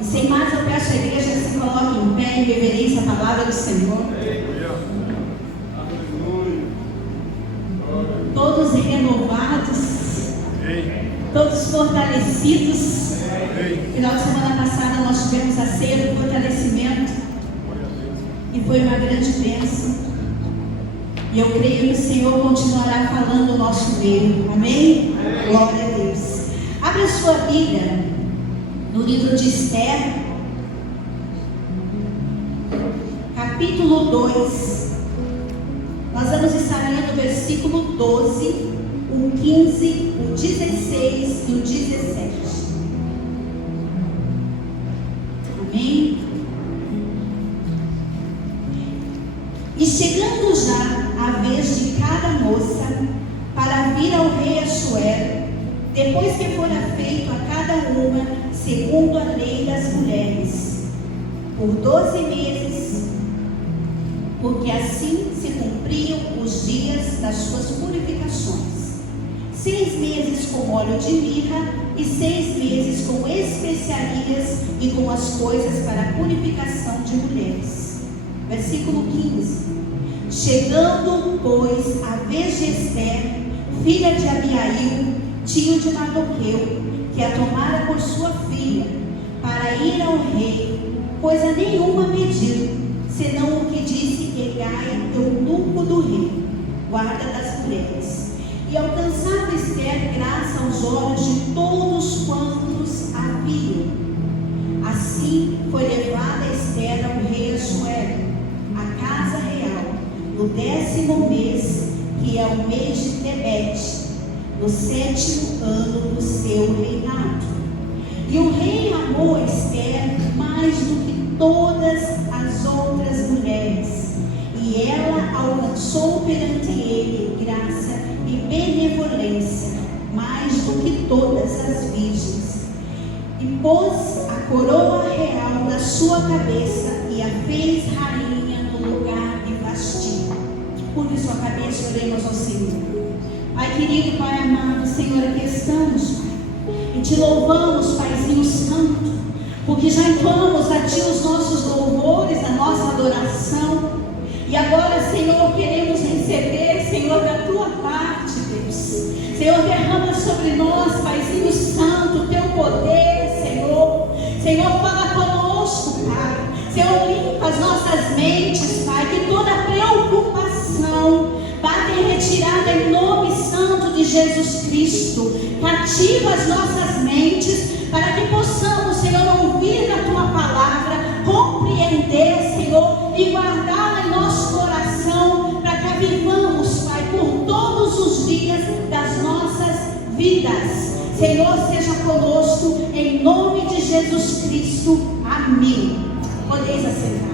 E sem mais, eu peço à igreja que se coloque em pé em reverência à palavra do Senhor. Todos renovados, todos fortalecidos. Final de semana passada nós tivemos a ceia do fortalecimento e foi uma grande bênção. E eu creio que o Senhor continuará falando no nosso meio. Amém? Glória a Deus. Abra a sua Bíblia no livro de Esther, capítulo 2. Nós vamos estar lendo o versículo 12, o 15, o 16 e o 17. Amém? E chegando já a vez de cada moça para vir ao rei Assuero, depois que fora feito a cada uma segundo a lei das mulheres, por 12 meses, porque assim se cumpriam os dias das suas purificações, 6 meses com óleo de mirra e 6 meses com especiarias e com as coisas para a purificação de mulheres. Versículo 15. Chegando, pois, a vez de Esther, filha de Abiail, tio de Mardoqueu, que a tomara por sua filha, para ir ao rei, coisa nenhuma pediu, senão o que disse Hegai, eunuco do rei, guarda das mulheres. E alcançava Esther graça aos olhos de todos quantos a viam. Assim foi levada Esther ao rei Assuero, à casa real, no 10º mês, que é o mês de Tebete, no 7º ano do seu reinado. E o rei amou Esther mais do que todas as outras mulheres, e ela alcançou perante ele graça e benevolência mais do que todas as virgens, e pôs a coroa real na sua cabeça e a fez rainha no lugar de Vasti. Curve sua cabeça e oremos ao Senhor. Pai querido, Pai amado, Senhor, aqui estamos, e te louvamos, Paizinho Santo, porque já entoamos a Ti os nossos louvores, a nossa adoração, e agora, Senhor, queremos receber, Senhor, da Tua parte, Deus. Senhor, derrama sobre nós, Paizinho Santo, o Teu poder, Senhor. Senhor, fala conosco, Pai. Senhor, limpa as nossas mentes, Pai, que toda preocupação bata em retirada em nome santo de Jesus Cristo. Cativa as nossas mentes para que possamos, Senhor, ouvir a Tua palavra, compreender, Senhor, e guardá-la em nosso coração, para que a vivamos, Pai, por todos os dias das nossas vidas. Senhor, seja conosco, em nome de Jesus Cristo. Amém. Podeis assentar.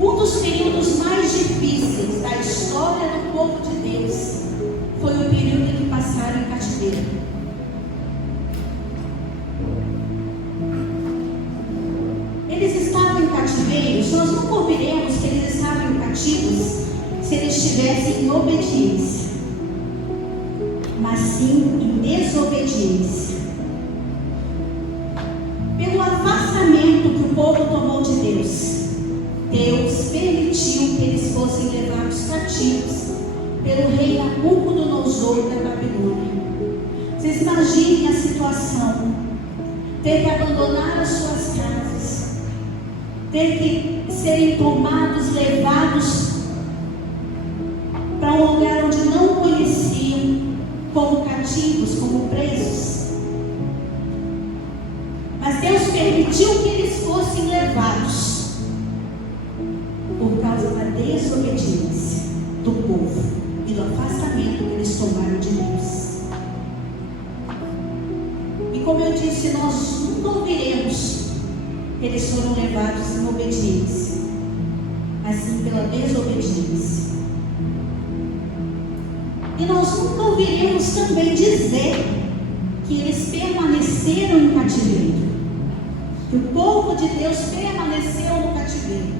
Um dos períodos mais difíceis da história do povo de Deus foi o período em que passaram em cativeiro. Eles estavam em cativeiro. Nós não ouviremos que eles estavam cativos se eles estivessem em obediência, mas sim em desobediência. Pelo afastamento que o povo tomou de Deus, Deus permitiu que eles fossem levados cativos pelo rei Nabucodonosor da Babilônia. Vocês imaginem a situação: ter que abandonar as suas casas, ter que serem tomados, levados para um lugar onde não conheciam, como cativos, como presos. Mas Deus permitiu que eles fossem levados por causa da desobediência do povo e do afastamento que eles tomaram de Deus. E como eu disse, nós nunca ouviremos que eles foram levados em obediência, mas sim pela desobediência. E nós nunca ouviremos também dizer que eles permaneceram em cativeiro, que o povo de Deus permaneceu no cativeiro.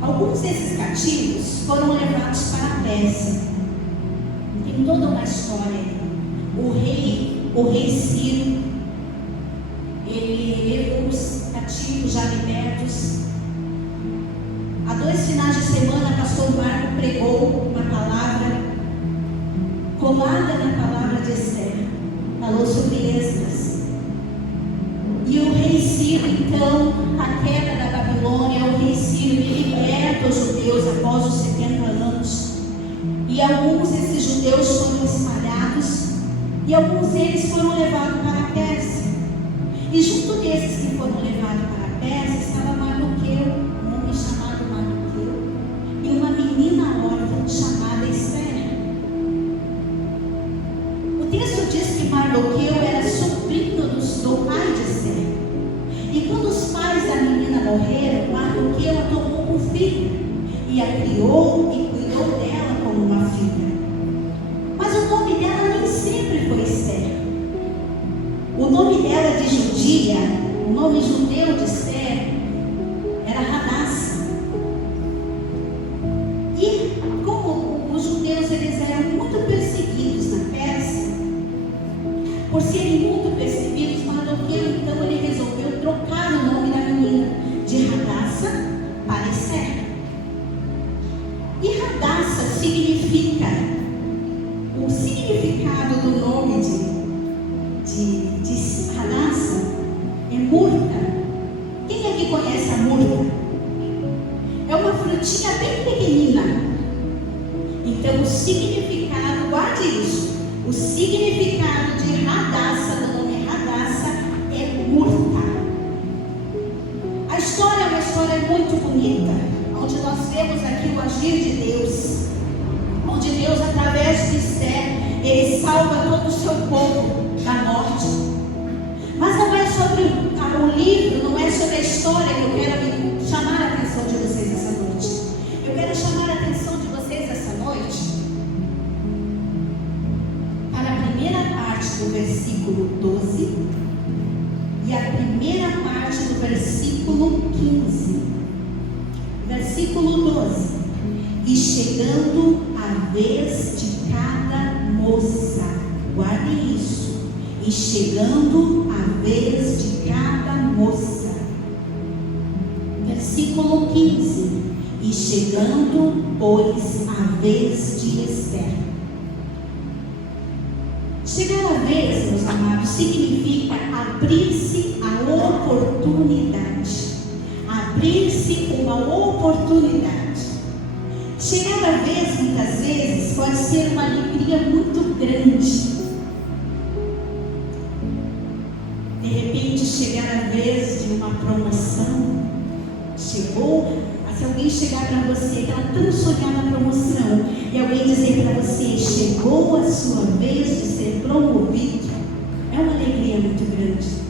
Alguns desses cativos foram levados para a Pérsia, Tem toda uma história. O rei Ciro, ele levou os cativos já libertos. Há 2 finais de semana, o pastor Marco pregou uma palavra colada na palavra de Esther. Falou sobre Esdras. E o rei Ciro, então, a queda da Babilônia, o rei Ciro, ele liberta os judeus após os 70 anos. E alguns desses judeus foram espalhados, e alguns deles foram levados para a Pérsia. E junto desses que foram levados para a Pérsia estava Mardoqueu, um homem chamado Mardoqueu, e uma menina órfã chamada Esther. O texto diz que Mardoqueu era sobrinho do pai de Esther. E quando os pais da menina morreram, Mardoqueu a tomou como filha, e a criou e cuidou dela como uma filha. Mas o nome dela nem sempre foi Esther. O nome dela de judia, o nome judeu de Esther, era Hadassah. E como os judeus eles eram muito perseguidos na Pérsia, por serem muito perseguidos, Mardoqueu então ele resolveu trocar o nome da menina de Hadassah para Esther. E Hadassah significa, o significado do nome de Hadassah é murta. Quem aqui conhece a murta? É uma frutinha bem pequenina. Então o significado, guarde isso, o significado de Hadassah, do nome Hadassah, é murta. A história é uma história muito bonita, onde nós vemos aqui o agir de Deus, onde Deus, através de Esther, ele salva todo o seu povo da morte. Mas não é sobre o livro, não é sobre a história que eu quero chamar a atenção de vocês essa noite. Eu quero chamar a atenção de vocês essa noite para a primeira parte do versículo 12 e a primeira parte do versículo 15. Versículo 12: e chegando a vez de cada moça, guardem isso, e chegando a vez de cada moça. Versículo 15: e chegando, pois, a vez de Esther. Chegar a vez, meus amados, significa abrir-se a oportunidade. Abrir-se uma oportunidade. Chegar a vez, muitas vezes, pode ser uma alegria muito grande. De repente, chegar a vez de uma promoção. Chegou, se alguém chegar para você, aquela tão sonhada promoção, e alguém dizer para você, chegou a sua vez de ser promovido, é uma alegria muito grande.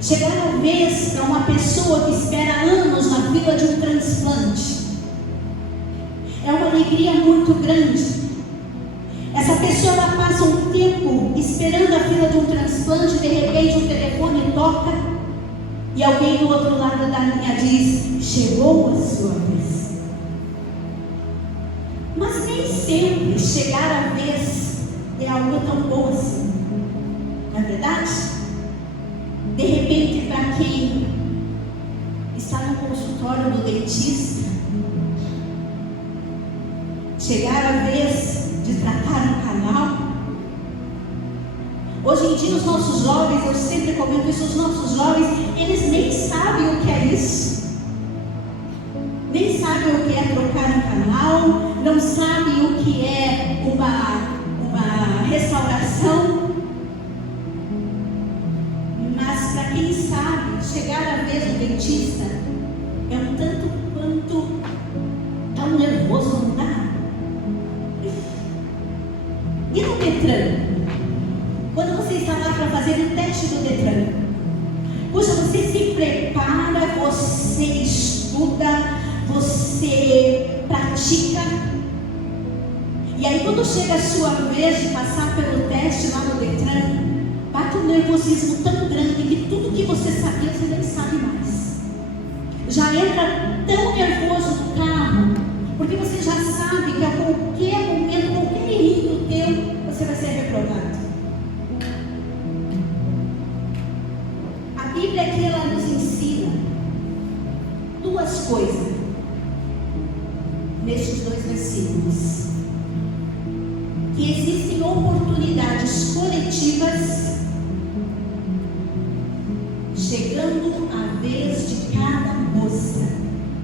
Chegar a vez para uma pessoa que espera anos na fila de um transplante, é uma alegria muito grande. Essa pessoa ela passa um tempo esperando a fila de um transplante, de repente o telefone toca e alguém do outro lado da linha diz, chegou a sua vez. Mas nem sempre chegar a vez é algo tão bom assim, não é verdade? De repente, para quem está no consultório do dentista, chegar a vez de tratar um canal. Hoje em dia os nossos jovens, eu sempre comento isso, os nossos jovens, eles nem sabem o que é isso. Nem sabem o que é trocar um canal, não sabem o que é uma restauração. Mas para quem sabe, chegar a vez do dentista é um tanto quanto dá um nervoso, não dá? E no Detran? Quando você está lá para fazer o teste do Detran, poxa, você se prepara, você estuda, você pratica. E aí quando chega a sua vez de passar pelo teste lá no Detran, bate um nervosismo tão grande que tudo que você sabia, você nem sabe mais. Já entra tão nervoso no carro, porque você já sabe que a qualquer momento, qualquer errinho teu, nestes 2 versículos que existem oportunidades coletivas, chegando a vez de cada moça,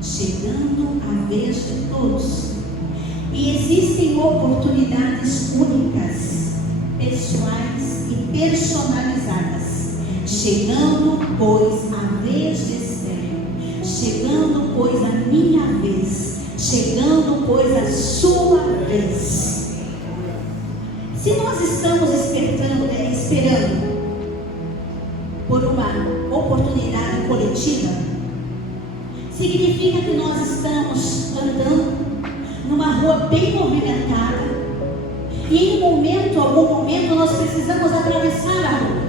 chegando a vez de todos. E existem oportunidades únicas, pessoais e personalizadas, chegando, pois, a vez de Esther, chegando, pois, a minha vez, chegando, pois, a sua vez. Se nós estamos esperando por uma oportunidade coletiva, significa que nós estamos andando numa rua bem movimentada e em algum momento nós precisamos atravessar a rua.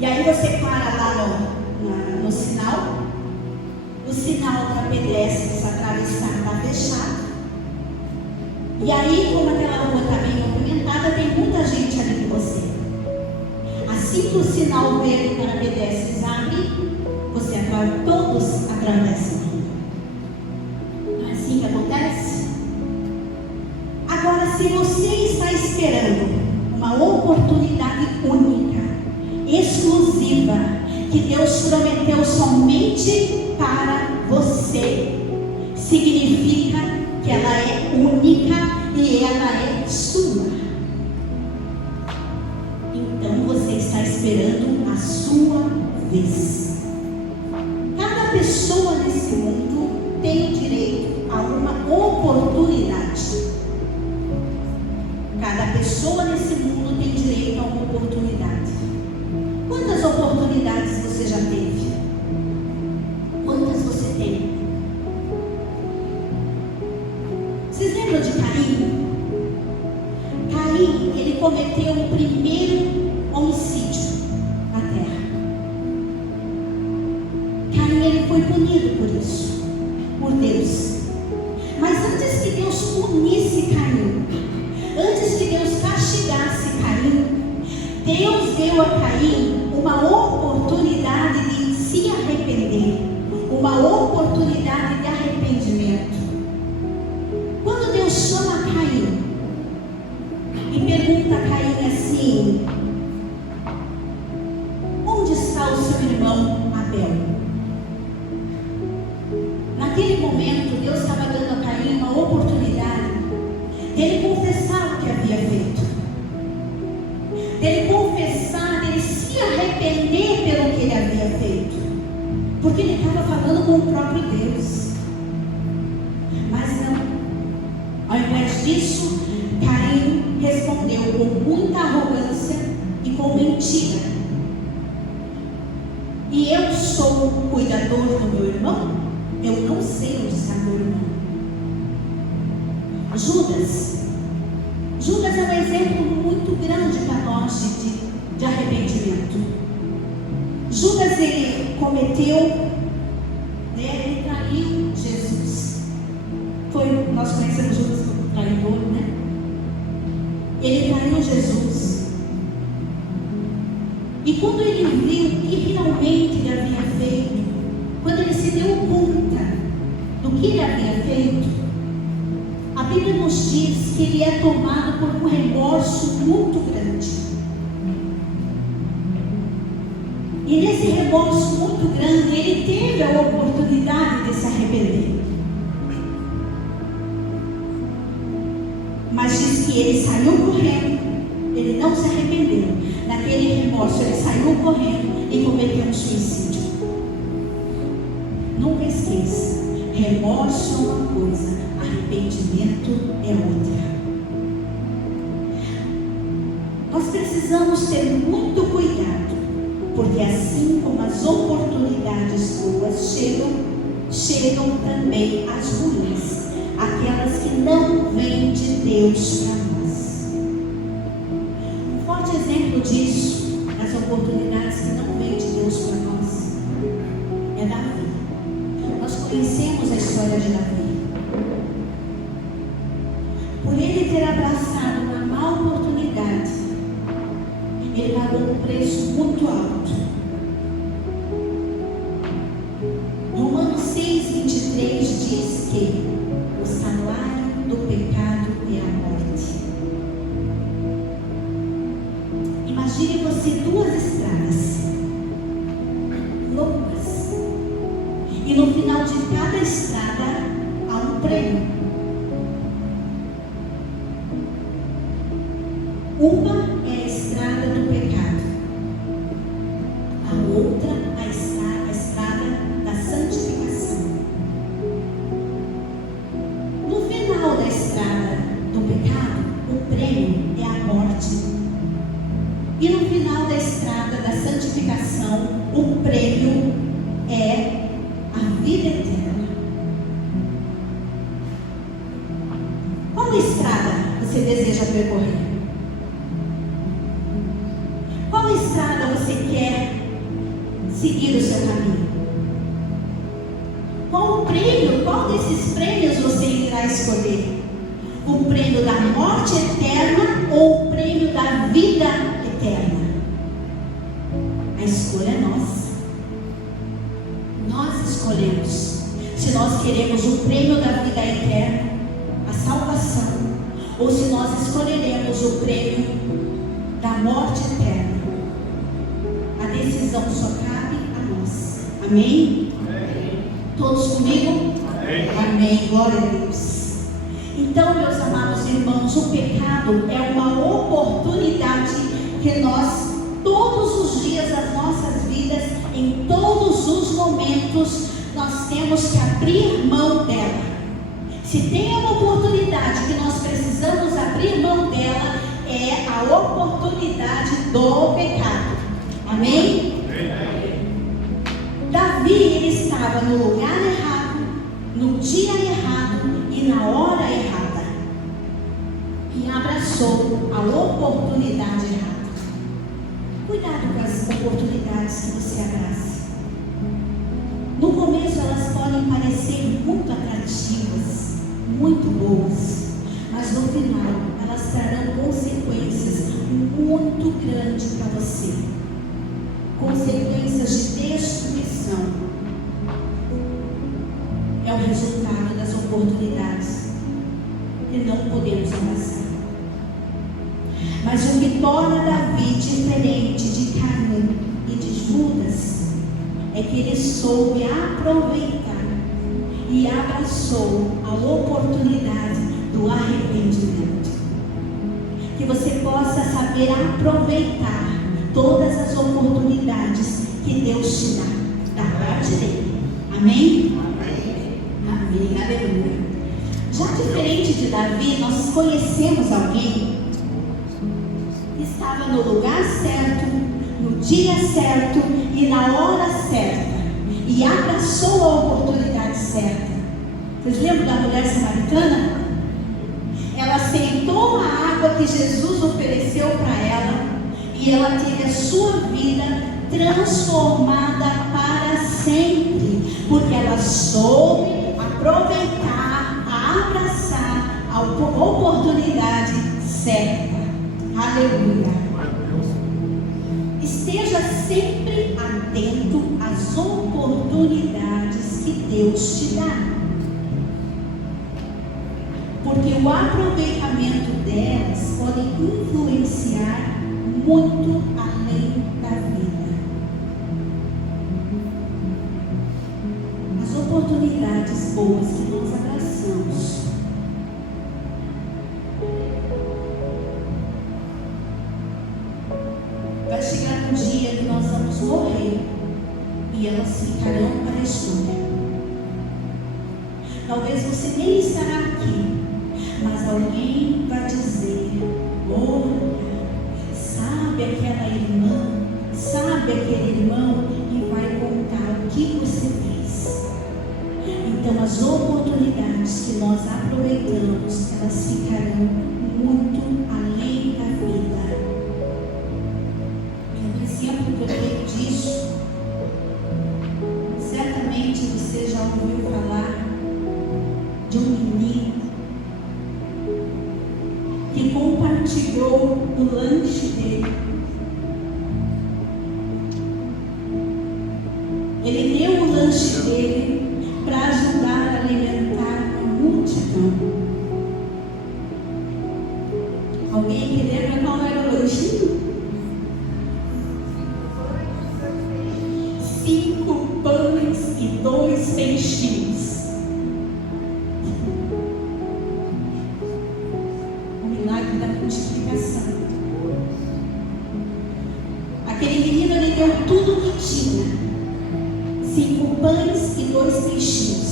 E aí você para lá no sinal, o sinal para pedestres atravessar está fechado. E aí, como aquela rua está bem movimentada, tem muita gente ali com você. Assim que o sinal verde para pedestres abre, todos atravessam. Não é assim que acontece? Agora, se você está esperando uma oportunidade única, exclusiva, que Deus prometeu somente para você, significa que ela é única e ela é sua. Então você está esperando a sua vez. Cada pessoa nesse mundo tem direito a uma oportunidade. Cada pessoa nesse mundo tem direito a uma oportunidade. Quantas oportunidades você já teve? Quantas você tem? Vocês lembram de Caim? Caim, ele cometeu o primeiro homicídio na terra. Caim, ele foi punido por isso, por Deus. Mas antes que Deus punisse Caim, antes que Deus castigasse Caim, Deus deu a Caim uma oportunidade de se arrepender, uma oportunidade de arrependimento. Quando Deus chama Caim e pergunta a Caim assim: onde está o seu irmão Abel? Naquele momento, Deus estava dando a Caim uma oportunidade dele confessar o que havia feito, dele confessar, dele se arrepender pelo que ele havia feito, porque ele estava falando com o próprio Deus. Mas não, ao invés disso, Caim respondeu com muita arrogância e com mentira: e eu sou o cuidador do meu irmão? Eu não sei onde está meu irmão. Judas é um exemplo muito grande para nós de arrependimento. Judas, ele cometeu, ele traiu Jesus. Nós conhecemos Judas como traidor, né? Ele traiu Jesus. E quando ele viu que realmente ele havia feito, quando ele se deu conta do que ele havia feito, a Bíblia nos diz que ele é tomado por um remorso muito grande. E nesse remorso muito grande, ele teve a oportunidade de se arrepender. Mas diz que ele saiu correndo, ele não se arrependeu. Naquele remorso, ele saiu correndo e cometeu um suicídio. Nunca esqueça, remorso é uma coisa, arrependimento é outra. Nós precisamos ter muito cuidado, porque assim como as oportunidades boas chegam também as ruins, aquelas que não vêm de Deus para nós. Um forte exemplo disso, das oportunidades que não vêm de Deus para nós, é Davi. Nós conhecemos a história de Davi. Por ele ter abraçado uma má oportunidade, ele pagou um preço muito alto. Romanos 6:23 diz que prêmio. Uma é a estrada do pecado, a outra a estrada da santificação. No final da estrada do pecado, o prêmio é a morte. E no final da estrada da santificação, o prêmio é a vida eterna. Qual estrada você deseja percorrer? Qual estrada você quer seguir o seu caminho? Qual o prêmio, qual desses prêmios você irá escolher? O prêmio da morte eterna ou o prêmio da vida eterna? A escolha é nossa. Nós escolhemos se nós queremos o prêmio da vida eterna, a salvação, ou se nós escolheremos o prêmio da morte eterna. A decisão só cabe a nós. Amém? Amém. Todos comigo? Amém. Amém. Glória a Deus. Então, meus amados irmãos, o pecado é uma oportunidade que nós, todos os dias das nossas vidas, em todos os momentos, nós temos que abrir mão dela. Se tem uma oportunidade que nós precisamos abrir mão dela, é a oportunidade do pecado. Amém? Davi, ele estava no lugar errado, no dia errado e na hora errada, e abraçou a oportunidade errada. Cuidado com as oportunidades que você abraça. No começo elas podem parecer muito atrativas, muito boas, mas no final elas trarão consequências muito grandes para você. Consequências de destruição. É o resultado das oportunidades que não podemos abraçar. Mas o que torna Davi diferente de Caim e de Judas é que ele soube aproveitar e abraçou a oportunidade do arrependimento. Que você possa saber aproveitar todas as oportunidades que Deus te dá da parte dele. Amém? Amém. Amém. Aleluia. Já diferente de Davi, nós conhecemos alguém que estava no lugar certo, no dia certo e na hora certa, e abraçou a oportunidade certa. Vocês lembram da mulher samaritana? Ela aceitou a água que Jesus ofereceu para ela, e ela teve a sua vida transformada para sempre, porque ela soube aproveitar, abraçar a oportunidade certa. Aleluia. Esteja sempre atento às oportunidades que Deus te dá, porque o aproveitamento delas pode influenciar muito além da vida. As oportunidades boas que nós abraçamos vai chegar um dia que nós vamos morrer e elas ficarão para a história. Talvez você nem estará aqui, mas alguém vai dizer: olha, sabe aquela irmã, sabe aquele irmão, e vai contar o que você fez. Então as oportunidades que nós aproveitamos, elas ficarão muito além da vida. E um exemplo que eu tenho disso, certamente você já ouviu falar de um menino que compartilhou o lanche dele. Ele deu o lanche dele para ajudar a alimentar a multidão. Alguém que lembra qual era o lanchinho? 5 pães e 2 peixinhos. pães e 2 peixinhos.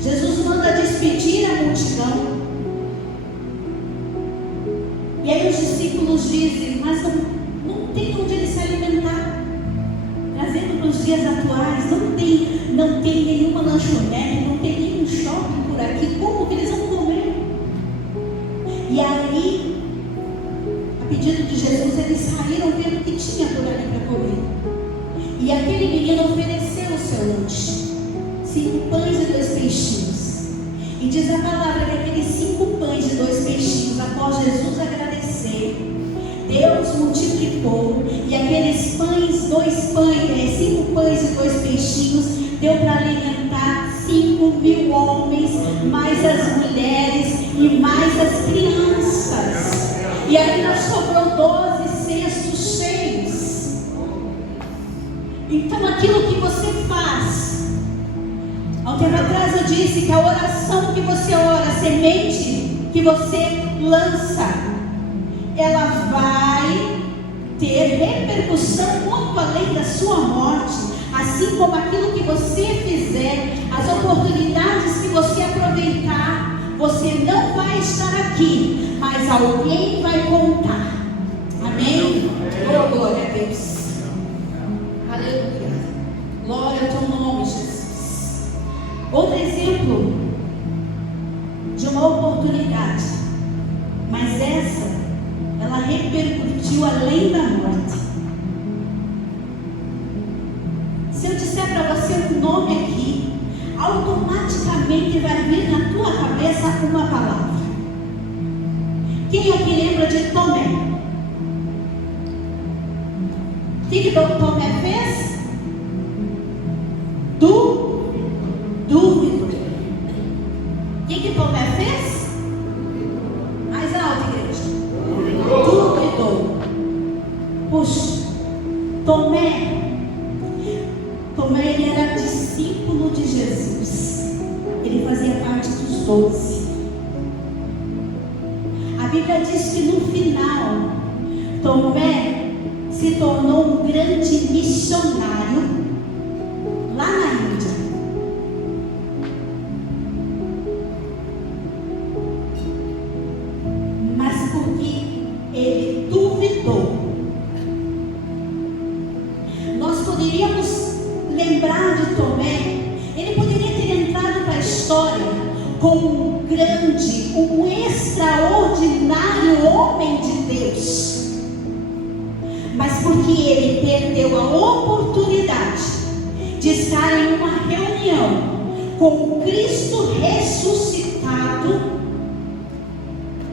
Jesus manda despedir a multidão. E aí os discípulos dizem, mas não tem onde ele se alimentar. Trazendo para os dias atuais, não tem nenhuma lanchonete, não tem nenhum shopping por aqui. Como que eles vão comer? E aí, a pedido de Jesus, eles saíram vendo o que tinha por ali para comer. E aquele menino ofereceu o seu lanche, 5 pães e 2 peixinhos. E diz a palavra que aqueles 5 pães e 2 peixinhos, após Jesus agradecer, Deus multiplicou, e aqueles pães, 5 pães e 2 peixinhos, deu para alimentar 5.000 homens, mais as mulheres e mais as crianças. E ainda sobrou 12 cestos cheios. Então aquilo que você faz, há um tempo atrás eu disse que a oração que você ora, a semente que você lança, ela vai ter repercussão muito além da sua morte. Assim como aquilo que você fizer, as oportunidades que você aproveitar, você não vai estar aqui, mas alguém vai contar. Amém? Oh, glória a Deus. Aleluia. Glória ao teu nome, Jesus. Outro exemplo de uma oportunidade, mas ela repercutiu além da morte. Se eu disser para você um nome aqui, automaticamente vai vir na tua cabeça uma palavra. Quem aqui lembra de Tomé? O que Tomé fez? Dúvido. O que Tomé fez? Mais alto, igreja. Duvidou. Puxa, Tomé, ele era discípulo de Jesus. Ele fazia parte dos 12. A Bíblia diz que no final, Tomé se tornou um grande missionário lá na Índia. Mas porque ele duvidou. Nós poderíamos lembrar de Tomé. Ele poderia ter entrado para a história como um grande, um extraordinário homem de Deus, mas porque ele perdeu a oportunidade de estar em uma reunião com o Cristo ressuscitado,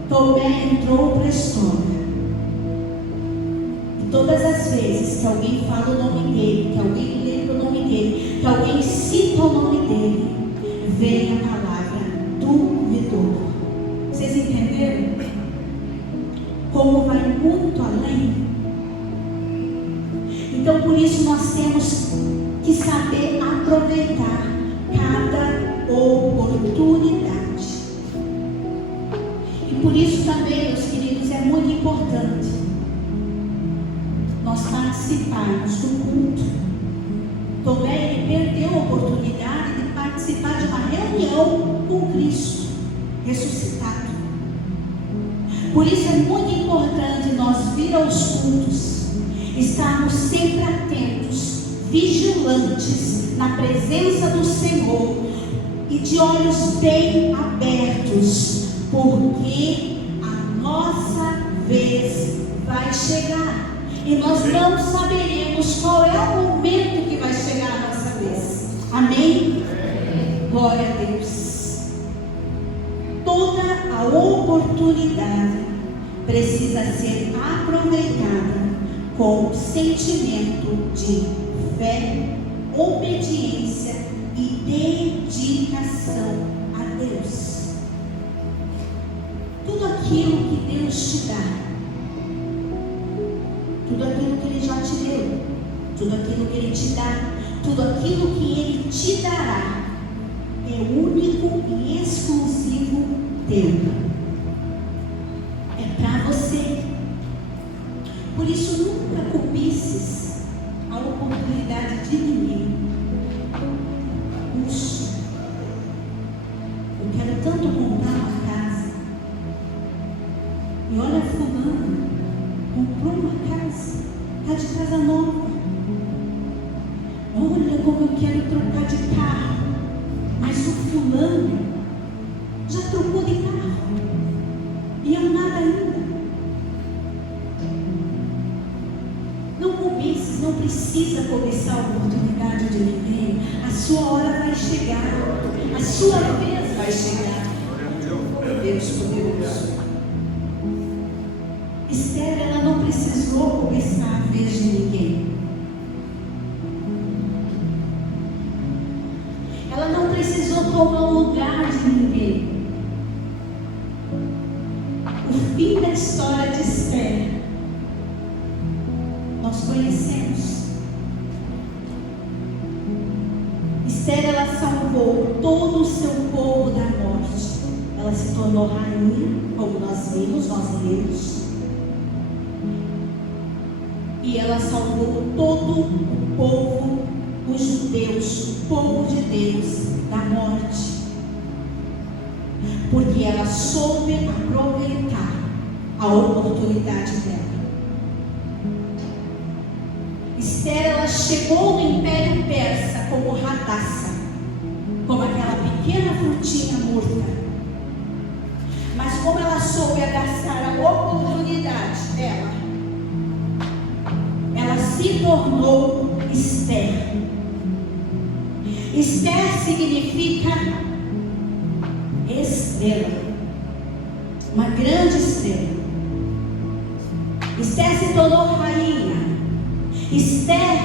Tomé entrou para a história. E todas as vezes que alguém fala o nome dele, que alguém lembra o nome dele, que alguém cita o nome dele, vem a palavra duvidou. Vocês entenderam? Como vai muito além. Então por isso nós temos que saber aproveitar cada oportunidade. E por isso também, meus queridos, é muito importante nós participarmos do culto. Tomé, ele perdeu a oportunidade de participar de uma reunião com Cristo ressuscitado. Por isso é muito importante nós vir aos cultos, estarmos sempre atentos, vigilantes na presença do Senhor e de olhos bem abertos, porque a nossa vez vai chegar. E nós não saberemos qual é o momento que vai chegar a nossa vez. Amém? Glória a Deus. Toda a oportunidade precisa ser aproveitada com sentimento de fé, obediência e dedicação a Deus. Tudo aquilo que Deus te dá, tudo aquilo que Ele já te deu, tudo aquilo que Ele te dá, tudo aquilo que Ele te dará, é único e exclusivo teu. É para você. Por isso nunca cobices a oportunidade de precisa cobiçar a oportunidade de ninguém. A sua hora vai chegar. A sua vez vai chegar. Meu Deus poderoso. Esther, ela não precisou cobiçar a vez de ninguém. Ela não precisou tomar o lugar de ninguém. O fim da história de Esther nós conhecemos. Esther, ela salvou todo o seu povo da morte. Ela se tornou rainha, como nós vimos, nós lemos. E ela salvou todo o povo, os judeus, o povo de Deus, da morte. Porque ela soube aproveitar a oportunidade dela. Esther, ela chegou no Império Persa como Radassa, como aquela pequena frutinha morta. Mas como ela soube agarrar a oportunidade dela, ela se tornou Esther. Esther significa estrela, uma grande estrela. Esther se tornou rainha. Esther,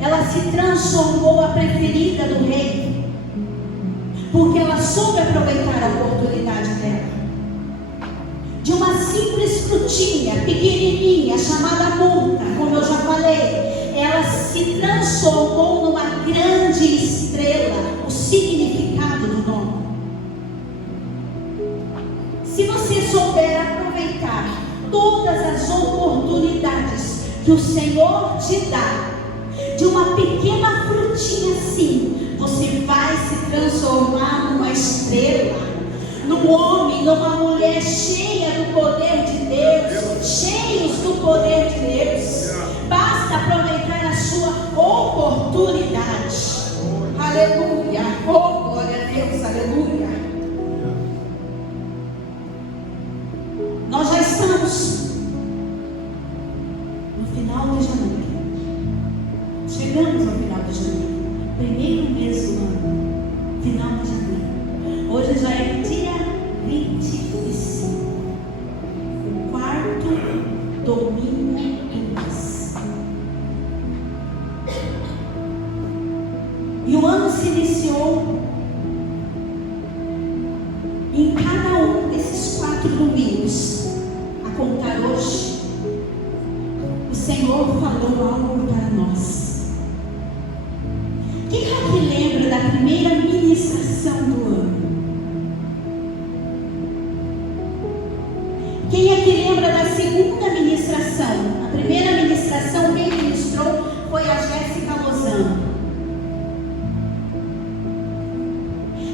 ela se transformou a preferida do rei, porque ela soube aproveitar a oportunidade dela. De uma simples frutinha pequenininha chamada murta, como eu já falei, ela se transformou numa grande estrela, o significado do nome. Se você souber aproveitar todas as oportunidades que o Senhor te dá, de uma pequena frutinha assim, você vai se transformar numa estrela, num homem, numa mulher cheia do poder de Deus, cheios do poder de Deus. Basta aproveitar a sua oportunidade. Aleluia, oh glória a Deus, aleluia. Nós já estamos no final de janeiro. Chegamos ao final de janeiro, primeiro mês do ano, final de janeiro. Hoje já é dia 25, o quarto domingo do mês. E o ano se iniciou. Em cada um desses 4 domingos, a contar hoje, o Senhor falou algo para nós. Quem aqui lembra da primeira ministração do ano? Quem aqui lembra da segunda ministração? A primeira ministração, quem ministrou foi a Jéssica Lozano.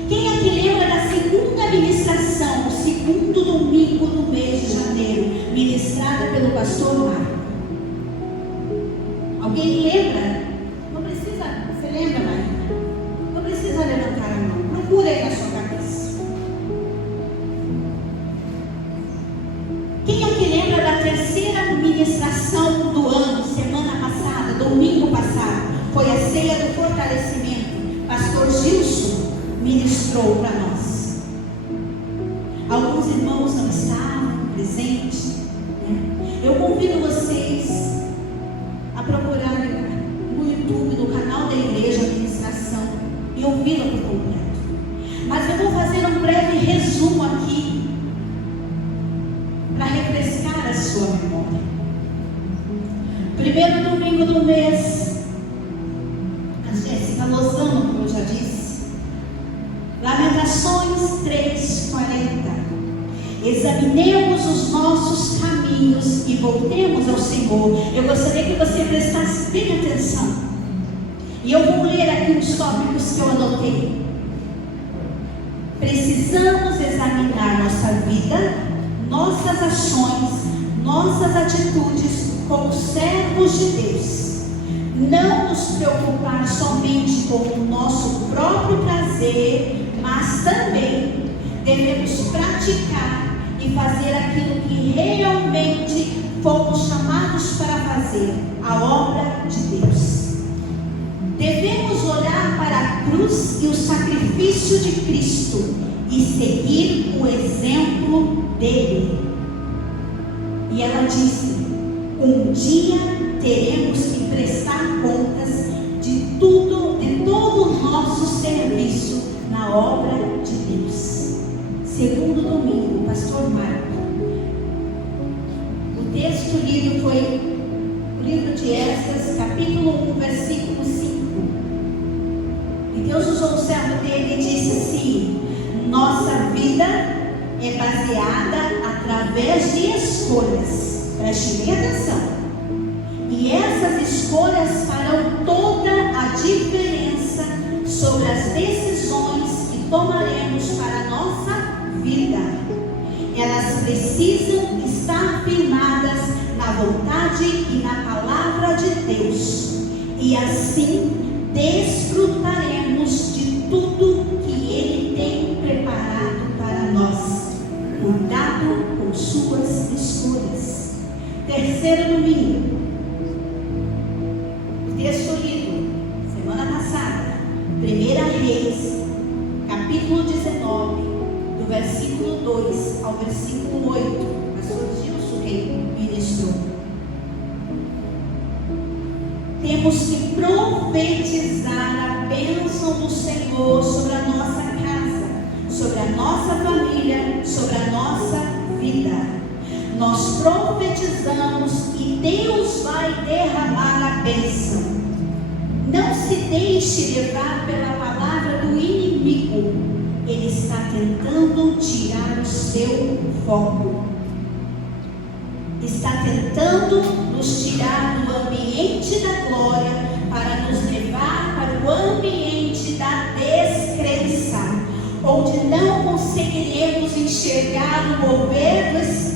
Quem aqui lembra da segunda ministração, o segundo domingo do mês de janeiro, ministrada pelo pastor Marco? Alguém lembra? Não precisa, você lembra, Marina? Não precisa levantar a mão, procura aí na sua cabeça. Quem aqui lembra da terceira ministração do ano, semana passada, domingo passado? Foi a ceia do fortalecimento. Pastor Gilson ministrou para nós. Alguns irmãos não estavam presentes, né? Eu convido vocês a procurarem no YouTube, no canal da igreja, a ministração e ouvi-la por completo. Mas eu vou fazer um breve resumo aqui para refrescar a sua memória. Primeiro domingo do mês, a Jéssica Lozano, como eu já disse, Lamentações 3:40. Examinemos os nossos caminhos e voltemos ao Senhor. Eu gostaria que você prestasse bem atenção. E eu vou ler aqui os tópicos que eu anotei. Precisamos examinar nossa vida, nossas ações, nossas atitudes como servos de Deus. Não nos preocupar somente com o nosso próprio prazer, mas também devemos praticar e fazer aquilo que realmente fomos chamados para fazer a obra de Deus. Devemos olhar para a cruz e o sacrifício de Cristo e seguir o exemplo dele. E ela disse: um dia teremos que prestar contas de todo o nosso serviço na obra de Deus. Segundo domingo, pastor Marco, o texto lido foi o livro de Esdras, capítulo 1, versículo 5. E Deus usou o servo dele e disse assim: nossa vida é baseada através de escolhas. Preste bem atenção. E essas escolhas farão toda a diferença sobre as decisões que tomaremos para a nossa vida. Elas precisam estar firmadas na vontade e na palavra de Deus. E assim desfrutaremos de tudo que Ele tem preparado para nós. Cuidado com suas escolhas. Terceiro domingo. Texto lido semana passada, 1 Reis, capítulo 19, do versículo 2 ao versículo 8. O pastor Gilson que ministrou. Temos que profetizar a bênção do Senhor sobre a nossa casa, sobre a nossa família, sobre a nossa vida. Nós profetizamos e Deus vai derramar a bênção. Não se deixe levar pela palavra do inimigo. Ele está tentando tirar o seu foco. Está tentando nos tirar do ambiente da glória para nos levar para o ambiente da descrença, onde não conseguiremos enxergar o mover do Espírito.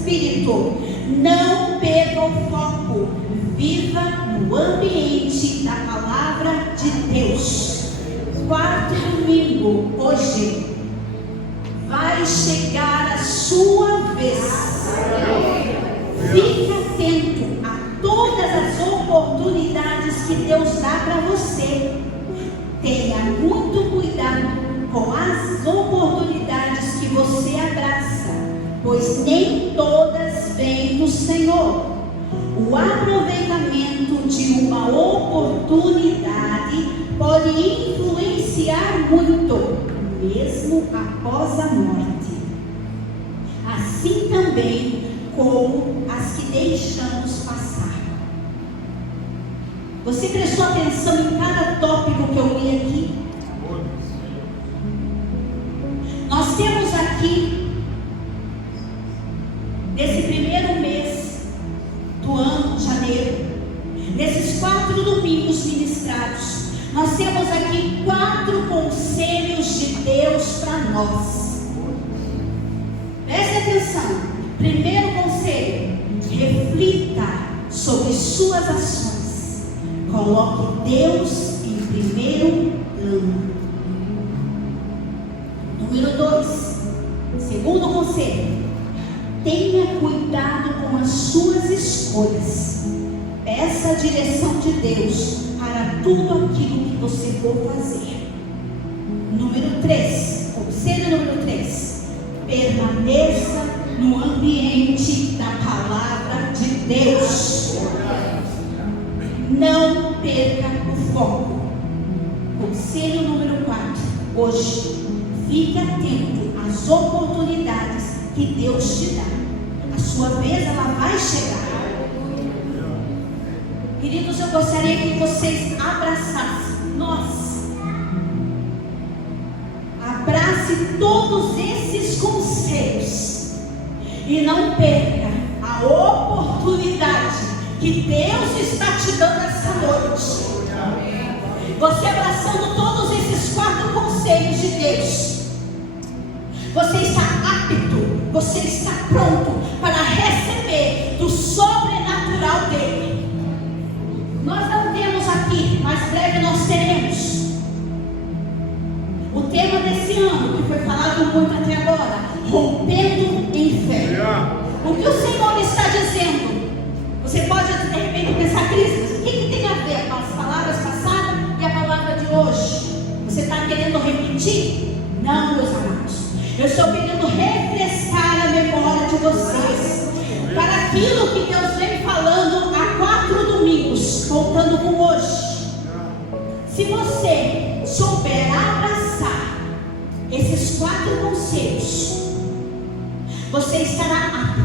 Não perca o foco. Viva no ambiente da palavra de Deus. Quarto domingo, hoje, vai chegar a sua vez. Fique atento a todas as oportunidades que Deus dá para você. Tenha muito cuidado com as oportunidades que você abraça, pois nem todas vêm do Senhor. O aproveitamento de uma oportunidade pode influenciar muito, mesmo após a morte. Assim também como as que deixamos passar. Você prestou atenção em cada tópico que eu li aqui? Nós temos aqui, nesse primeiro mês do ano, janeiro, nesses 4 domingos ministrados, nós temos aqui 4 conselhos de Deus para nós. Preste atenção. Primeiro conselho: reflita sobre suas ações. Coloque Deus em primeiro plano. Número 2, segundo conselho: tenha cuidado com as suas escolhas. Peça a direção de Deus para tudo aquilo que você for fazer. Número 3, conselho número 3: permaneça no ambiente da palavra de Deus. Não perca o foco. Conselho número 4, hoje, fique atento às oportunidades que Deus te dá. A sua vez, ela vai chegar. Queridos, eu gostaria que vocês abraçassem. Abrace todos esses conselhos e não perca a oportunidade que Deus está te dando essa noite. Você abraçando todos esses 4 conselhos de Deus, você está apto, você está pronto para receber do sobrenatural dele. Nós não temos aqui, mas breve nós teremos. O tema desse ano, que foi falado muito até agora: rompendo em fé. O que o Senhor está dizendo? de repente pensar, Cris, mas o que tem a ver com as palavras passadas e a palavra de hoje? Você está querendo repetir? Não, meus amados. Eu estou querendo refrescar a memória de vocês para aquilo que Deus vem falando há 4 domingos, contando com hoje. Se você souber abraçar esses 4 conselhos, você estará apto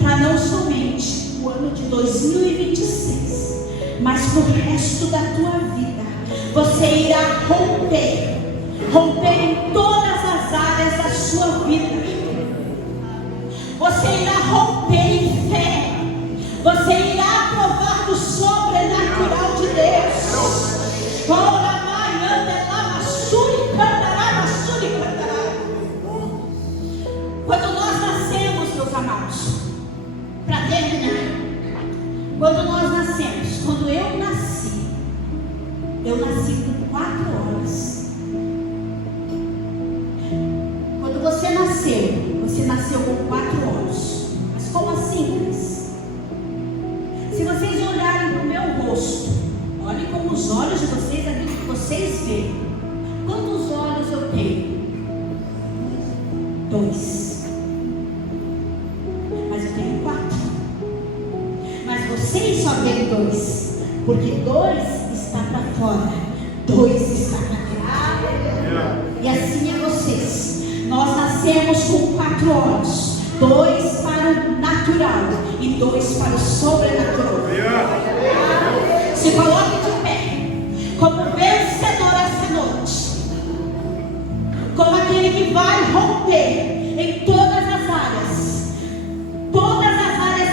para não somente o ano de 2026, mas para o resto da tua vida. Você irá romper em todas as áreas da sua vida. Você irá romper em fé. Você irá provar do sobrenatural de Deus. Quando nós nascemos, meus amados, para terminar, quando nós nascemos, quando eu nasci com 4 horas. Quando você nasceu com 4 anos. Mas como assim, Cris? Se vocês olharem para o meu rosto, olhem com os olhos de vocês, aquilo que vocês veem. Quantos olhos eu tenho? 2. Mas eu tenho 4. Mas vocês só veem 2, porque 2 está para fora, 2 está para dentro. E assim é vocês. Nós nascemos com 4 olhos, 2 para o natural e 2 para o sobrenatural. Se coloque de pé, como vencedor essa noite, como aquele que vai romper em todas as áreas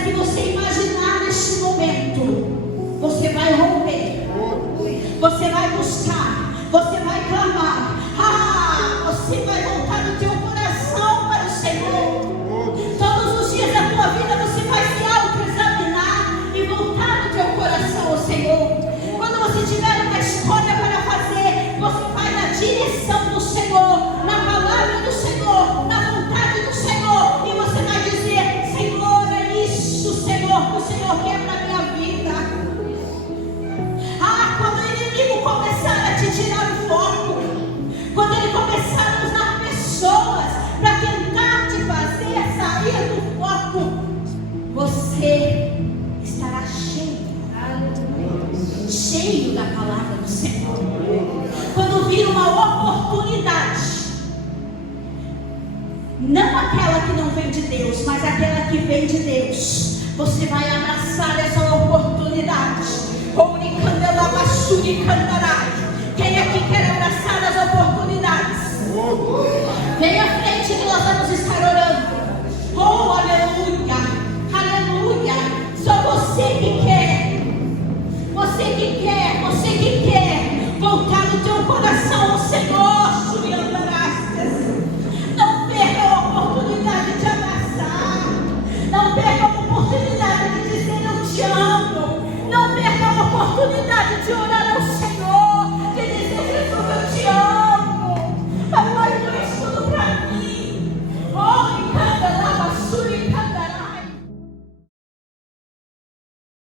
que você imaginar neste momento. Você vai romper, você vai buscar, você vai clamar. Você vai voltar o teu coração para o Senhor. Todos os dias da tua vida você vai se autoexaminar e voltar o teu coração ao Senhor. Quando você tiver uma escolha para fazer, você vai na direção do Senhor, na palavra do Senhor, na vontade do Senhor, e você vai dizer: Senhor, é isso, Senhor, que o Senhor quer para a minha vida. Quando o inimigo começar a te tirar o foco, quando ele começar a usar pessoas para tentar te fazer sair do foco, você estará cheio da palavra do Senhor. Quando vir uma oportunidade, não aquela que não vem de Deus, mas aquela que vem de Deus, você vai abraçar essa oportunidade.